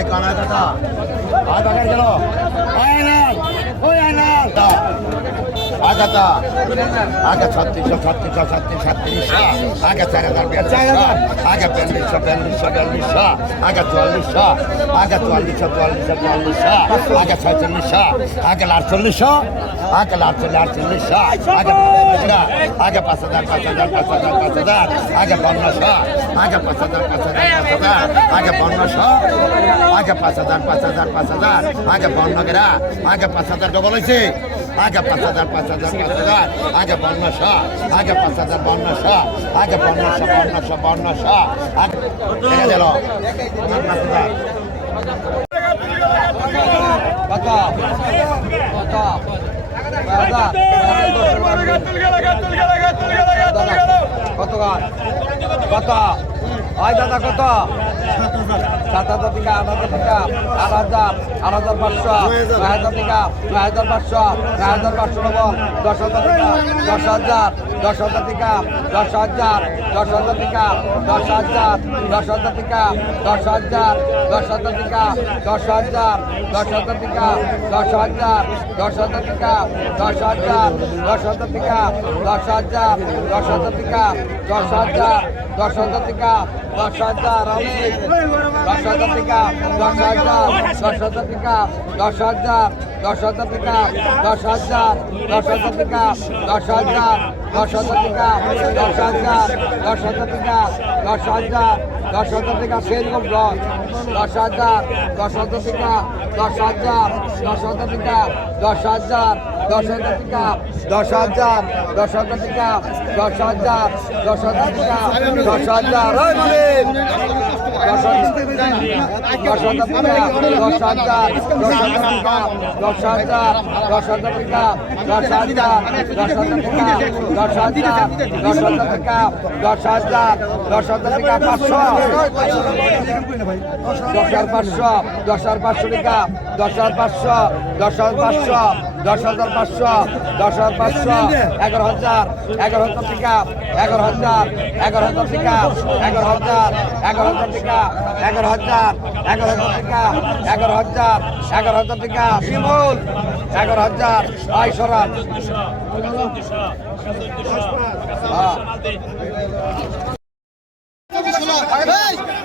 I কানা দাদা আয় বাগার গেল আয় আনাল ওই আনাল। আগাতা আগা ছত্রিশশো ছত্রিশশো ছত্রিশ ছত্রিশশো। আগা চার হাজার বিয়াল্লিশশো আগা বিয়াল্লিশশো বিয়াল্লিশশো বিয়াল্লিশশো। আগা চুয়াল্লিশশো আগা চুয়াল্লিশশো চুয়াল্লিশশো চুয়াল্লিশশো। আগা ছয়চল্লিশশো আগা আটচল্লিশশো আগা আটচল্লিশ আটচল্লিশশো আগা আগা পাঁচ হাজার পাঁচ হাজার পাঁচ হাজার পাঁচ হাজার আগা পনেরোশো আগা পাঁচ হাজার পাঁচ হাজার পাঁচ হাজার আগা পনেরোশো আগা পাঁচ হাজার পাঁচ হাজার পাঁচ হাজার আগা পনেরোগেরা আগা পাঁচ হাজার ডবল হয়েছে আগে পাঁচ হাজার পাঁচ হাজার পাঁচ হাজার আগে পনেরোশো আগে পাঁচ হাজার পনেরোশো আগে পনেরোশো পনেরোশো পনেরোশো আগে গেল পাঁচ হাজার কত কত কত কত হয় দাদা কত সাত হাজার টাকা আট হাজার টাকা আট হাজার আট হাজার পাঁচশো নয় হাজার টাকা নয় হাজার পাঁচশো নয় দশ হাজার দশ হাজার দশ হাজার টাকা দশ হাজার দশ হাজার টাকা দশ হাজার দশ হাজার টাকা দশ হাজার দশ হাজার টাকা দশ হাজার দশ হাজার টাকা দশ হাজার দশ হাজার টাকা দশ হাজার দশ হাজার টাকা দশ হাজার দশ হাজার টাকা দশ হাজার দশ হাজার টাকা দশ হাজার দশ হাজার টাকা দশ হাজার দশ হাজার টাকা দশ হাজার দশ হাজার টাকা, দশ হাজার দশ হাজার টাকা, দশ হাজার দশ হাজার টাকা, দশ হাজার দশ হাজার টাকা, দশ হাজার দশ হাজার টাকা সেরকম ব্লক। দশ হাজার দশ হাজার টাকা, দশ হাজার দশ হাজার টাকা, দশ হাজার দশ হাজার টাকা দশ হাজার দশ হাজার টাকা দশ হাজার দশ হাজার টাকা দশ হাজার দশ হাজার টাকা দশ হাজার দশ হাজার টাকা দশ হাজার দশ হাজার টাকা দশ হাজার দশ হাজার টাকা দশ হাজার টাকা দশ দশ হাজার পাঁচশো দশ হাজার পাঁচশো টাকা দশ হাজার পাঁচশো দশ হাজার পাঁচশো দশ হাজার পাঁচশো দশ হাজার পাঁচশো এগারো হাজার এগারো হাজার টাকা এগারো হাজার এগারো হাজার টাকা এগারো হাজার এগারো হাজার টাকা এগারো হাজার এগারো হাজার টাকা এগারো হাজার এগারো হাজার টাকা শিমুল এগারো হাজার আই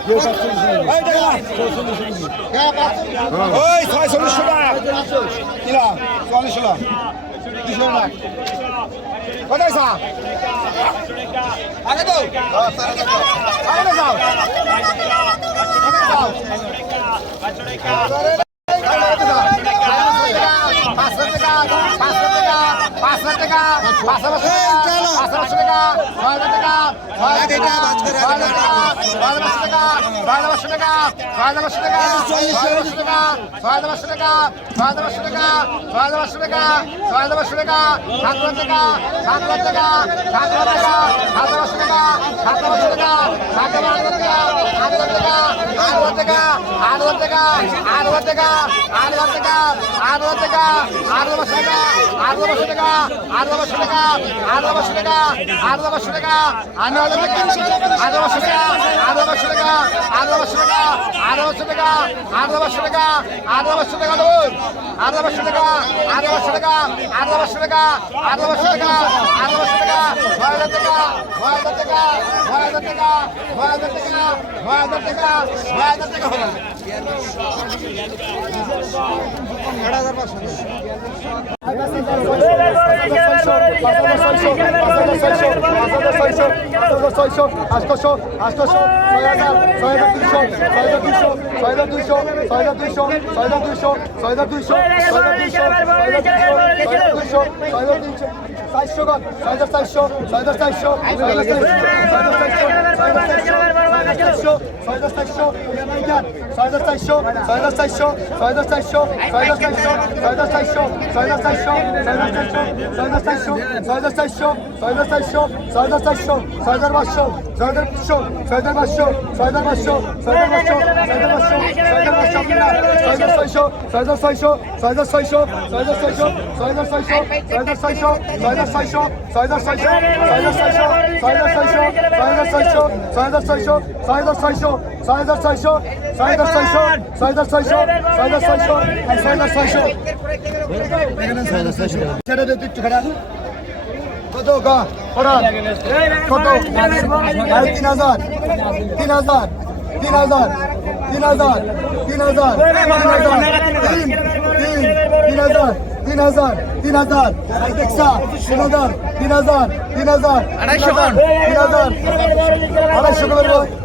Eu já sou Júnior. Aí, daí lá. Oi, faz o lixo lá. E lá, só o lixo lá. Lixo lá. Vai, daí, só. Olha, gol. Olha, daí, só. Vai, Vai, Passa, passa, passa. টাকা টাকা ছয় হাজার টাকা ছয় হাজার টাকা ছয় হাজার টাকা ছয় হাজার টাকা ছয় হাজার পাঁচশো টাকা ছয় হাজার পাঁচশো টাকা ছয় হাজার পাঁচশো টাকা ছয় হাজার পাঁচশো টাকা ছয় হাজার পাঁচশো টাকা ছয় হাজার পাঁচশো টাকা সাত হাজার টাকা সাত হাজার টাকা সাত হাজার টাকা সাত হাজার পাঁচশো টাকা সাত হাজার পাঁচশো টাকা সাত হাজার টাকা আট হাজার টাকা আট হাজার টাকা আট হাজার টাকা আট হাজার টাকা আট হাজার টাকা আট হাজার টাকা আট হাজার পাঁচশো টাকা আট হাজার পাঁচশো টাকা আট হাজার পাঁচশো টাকা আট হাজার পাঁচশো টাকা আট হাজার টাকা আট হাজার টাকা আট হাজার টাকা আট হাজার টাকা আট হাজার টাকা আট হাজার পাঁচশো টাকা আট হাজার পাঁচশো টাকা আট পাঁচশো টাকা দেবো আট পাঁচশো টাকা আট পাঁচশো টাকা আট পাঁচশো টাকা আট পাঁচশো টাকা আট পাঁচশো টাকা ছয় হাজার টাকা ছয় হাজার টাকা ছয় হাজার টাকা ছয় হাজার টাকা ছয় হাজার টাকা। আটশো আটশো ছয় হাজার ছয় হাজার দুইশো ছয় হাজার দুইশো ছয় হাজার দুইশো ছয় হাজার দুইশো ছয় হাজার দুইশো ছয় হাজার দুইশো ছয় হাজার দুইশো ছয় হাজার দুইশো ছয় হাজার দুইশো চারশো ছয় হাজার চারশো ছয় হাজার চারশো ছয় হাজার চারশো ছয় হাজার চারশো ছয় হাজার চারশো ছয় হাজার চারশো ছয় হাজার চারশো ছয় হাজার চারশো ছয় হাজার চারশো ছয় হাজার চারশো ছয় হাজার চারশো ছয় হাজার চারশো ছয় হাজার চারশো ছয় হাজার চারশো ছয় হাজার চারশো ছয় হাজার চারশো ছয় হাজার পাঁচশো ছয় হাজার পাঁচশো ছয় হাজার পাঁচশো ছয় হাজার পাঁচশো ছয় হাজার পাঁচশো ছয় হাজার পাঁচশো ছয় হাজার পাঁচশো ছয় হাজার ছয়শো ছয় হাজার ছয়শো ছয় হাজার ছয়শো ছয় হাজার ছয়শো ছয় হাজার ছয়শো ছয় হাজার ছয়শো ছয় হাজার ছয়শো ছয় হাজার ছয়শো ছয় হাজার ছয়শো ছয় হাজার ছয়শো ছয় হাজার ছয়শো ছয় হাজার ছয়শো ছয় হাজার ছয়শো ছয় হাজার ছয়শো ছয় হাজার ছয়শো ছয় হাজার ছয়শো ছয় হাজার ছয়শো আর ছয় হাজার ছয়শো ছেড়ে দে তুই একটু খারাপ কত গা ওরা কত আর তিন হাজার তিন হাজার তিন হাজার তিন হাজার তিন হাজার তিন হাজার তিন তিন তিন হাজার তিন হাজার তিন হাজার আর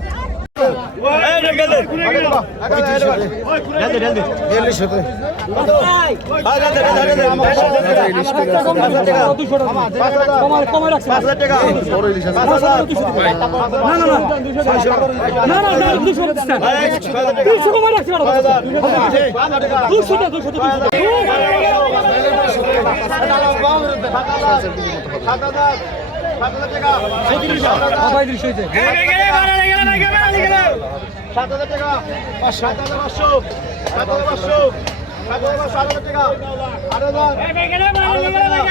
টাকা টাকা টাকা সাত হাজার টাকা। সাত হাজার পাঁচশো। সাত হাজার পাঁচশো। সাত হাজার পাঁচশো আট হাজার টাকা। আট হাজার। আট হাজার টাকা।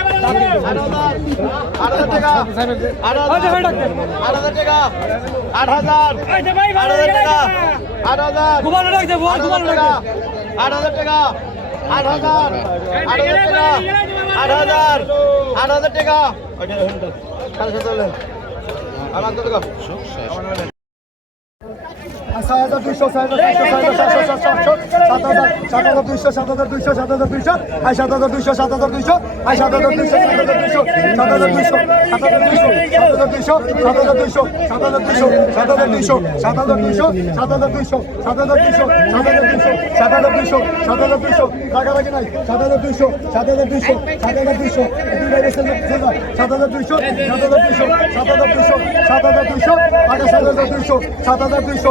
আট হাজার। আট হাজার টাকা। আট হাজার। আট হাজার টাকা। আট হাজার। আট হাজার টাকা। আট হাজার। টাকা। আট হাজার টাকা। আট হাজার। আট হাজার টাকা। সাড়ে সাত আমার তো টাকা। ছয় হাজার দুইশো ছয় হাজার দুইশো হাজার সাতশো সাত হাজার সাত হাজার দুইশো সাত হাজার দুইশো সাত হাজার দুইশো আই সাত হাজার দুইশো আই সাত হাজার দুইশো সাত হাজার দুইশো সাত হাজার দুইশো সাত হাজার দুইশো সাত হাজার দুইশো সাত হাজার দুইশো সাত হাজার দুইশো সাত হাজার দুইশো সাত হাজার দুইশো সাত হাজার দুইশো সাত হাজার দুইশো সাত হাজার দুইশো টাকা লাগে নাই সাত হাজার দুইশো সাত হাজার দুইশো সাত হাজার দুইশো সাত হাজার দুইশো সাত হাজার দুইশো সাত হাজার দুইশো সাত হাজার দুইশো আঠাশ হাজার দুইশো সাত হাজার দুইশো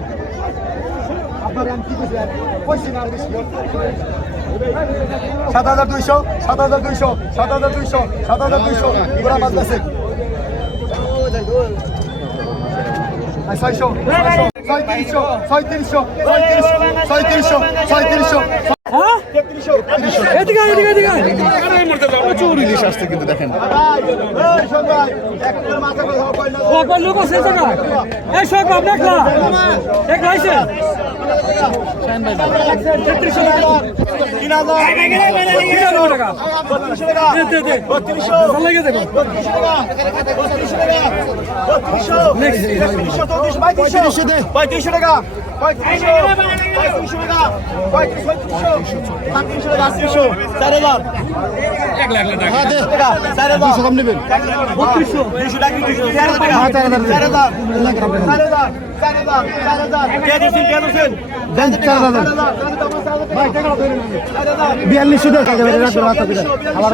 সাত হাজার দুইশো সাত হাজার দুইশো সাত হাজার দুইশো সাত হাজার দুইশো। ঘোড়া বাজতেছে ছয়শো ছয়ত্রিশশো ছয়ত্রিশশো ছয়ত্রিশশো ছয়ত্রিশশো ছয়ত্রিশশো কিন্তু দেখেন। লোক আছে পঁয়ত্রিশশো টাকা বিয়াল্লিশশো টাকা আমার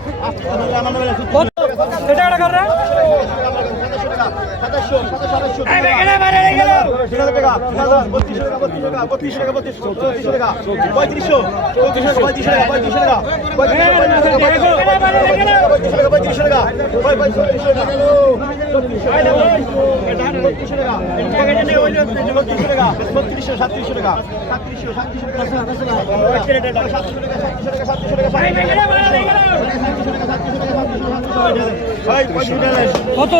টাকা সাতত্রিশশো টাকা সাতত্রিশশো সাতত্রিশশো টাকা সাতত্রিশশো টাকা সাতত্রিশশো টাকা সাতত্রিশশো টাকা সাতত্রিশশো টাকা কত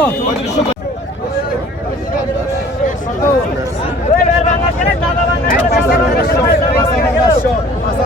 দাদা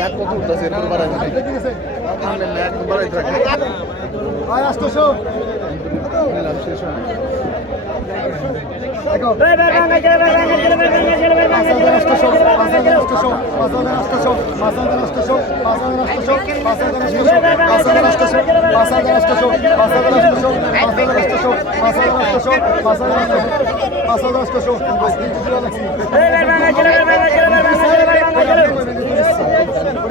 এক কত উঠতেছে এরপর বাড়াই তাহলে এক বাড়াই থাকে আর আসতেছো নিলাম শেষ হয় Pasa da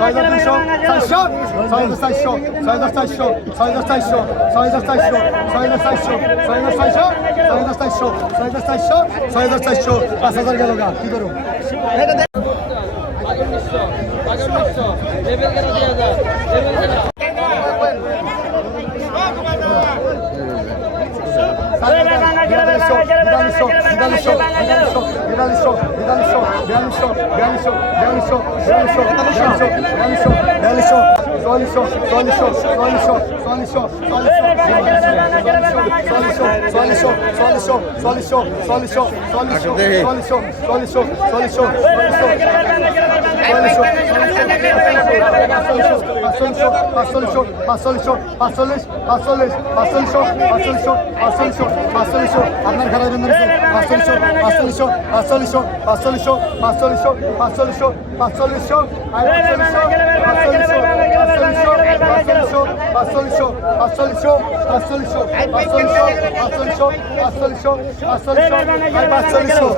চারশো ছয় হাজার চারশো ছয় হাজার চারশো ছয় হাজার চারশো ছয় হাজার চারশো ছয় হাজার চারশো ছয় হাজার চারশো ছয় হাজার চারশো ছয় হাজার চারশো পাঁচ হাজার গেল। গা কি করুন বিয়াল্লিশশো বিয়াল্লিশশো বিয়াল্লিশশো বিয়াল্লিশশো বিয়াল্লিশশো বিয়াল্লিশশো চল্লিশ চল্লিশ চল্লিশ চল্লিশ চল্লিশশো চল্লিশশো চল্লিশশো পাঁচচল্লিশশো পাঁচচল্লিশশো পাঁচচল্লিশ পাঁচচল্লিশ পাঁচচল্লিশশো পাঁচচল্লিশশো পাঁচচল্লিশশো পাঁচচল্লিশশো আপনার জন্য পাঁচচল্লিশশো পাঁচচল্লিশশো পাঁচচল্লিশশো পাঁচচল্লিশশো পাঁচচল্লিশশো পাঁচচল্লিশশো পাঁচচল্লিশশো পাঁচচল্লিশশো পাঁচচল্লিশশো পাঁচচল্লিশশো পাঁচচল্লিশশো পাঁচচল্লিশশো পাঁচচল্লিশশো পাঁচচল্লিশশো